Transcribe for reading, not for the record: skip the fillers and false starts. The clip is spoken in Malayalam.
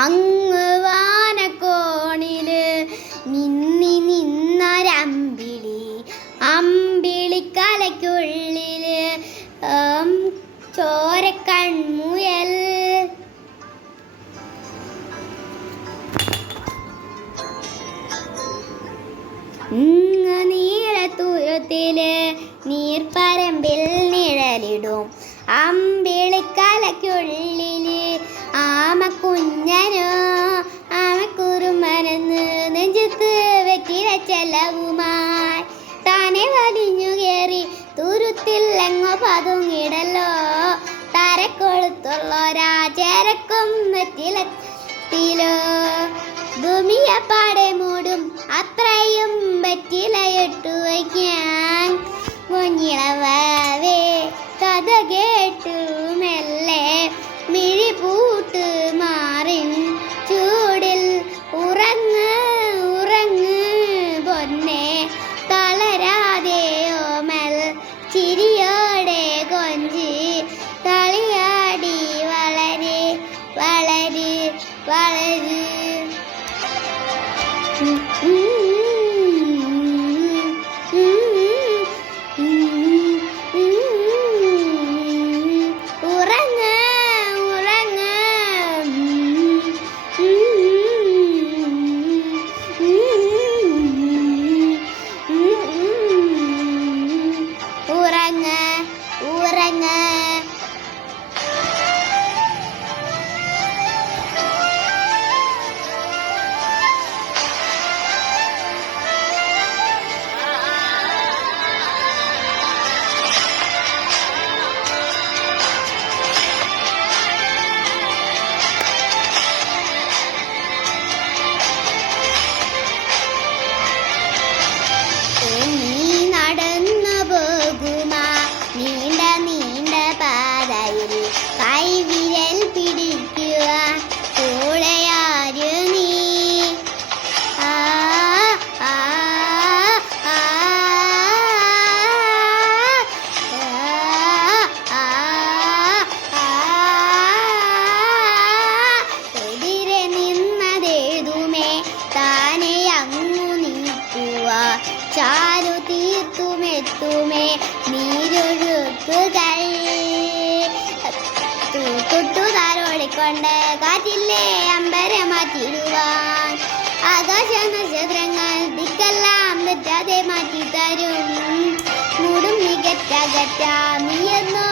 അങ്ങ് വാനക്കോണില് നിന്നൊരമ്പിളി, അമ്പിളിക്കലയ്ക്കുള്ളില് ചോരക്കൺമുയൽ. നീളത്തുരുത്തില് നീർപ്പരമ്പിൽ നിഴലിടും അമ്പിളിക്കലയ്ക്കുള്ളില് ആമക്കുഞ്ഞനോ ആമക്കുറുമ്പനെന്ന് നെഞ്ചത്ത് വെറ്റിലച്ചെല്ലവുമായി താനെ വലിഞ്ഞു കയറി തുരുത്തിൽ എങ്ങോ പതുങ്ങിടല്ലോ. തരക്കൊളുത്തുള്ളൊരാ ചേരക്കും വെറ്റിലത്തിലോ ഭൂമിയപ്പാടെ മൂടും അത്രയും വെറ്റിലയിട്ടു വയ്ക്കാൻ. കുഞ്ഞിളവേ കഥ കേട്ടു മെല്ലെ മിഴി പൂട്ട് മാറിൻ ചൂടിൽ ഉറങ്ങ് ഉറങ്ങ് പൊന്നെ തളരാതെ ഓമൽ ചിരിയോടെ കൊഞ്ചി കളിയാടി വളര് വളര് വളര്. കൈവിരൽ പിടിക്കുക കൂടെയാരു നീ. ആ ആ ആ എതിരെ നിന്നതേതുമേ താനെ അങ്ങു നീക്കുക. ചാരു തീർത്തുമെത്തുമേ നീരൊഴുക്കുകൾ തൊട്ടുതാരോടിക്കൊണ്ട് കാറ്റില്ലേ അമ്പരെ മാറ്റിടുവാൻ. ആകാശ നക്ഷത്രങ്ങൾ ദിക്കെല്ലാം തെറ്റാതെ മാറ്റിത്തരും. മൂടും മികറ്റ നീയെന്നോ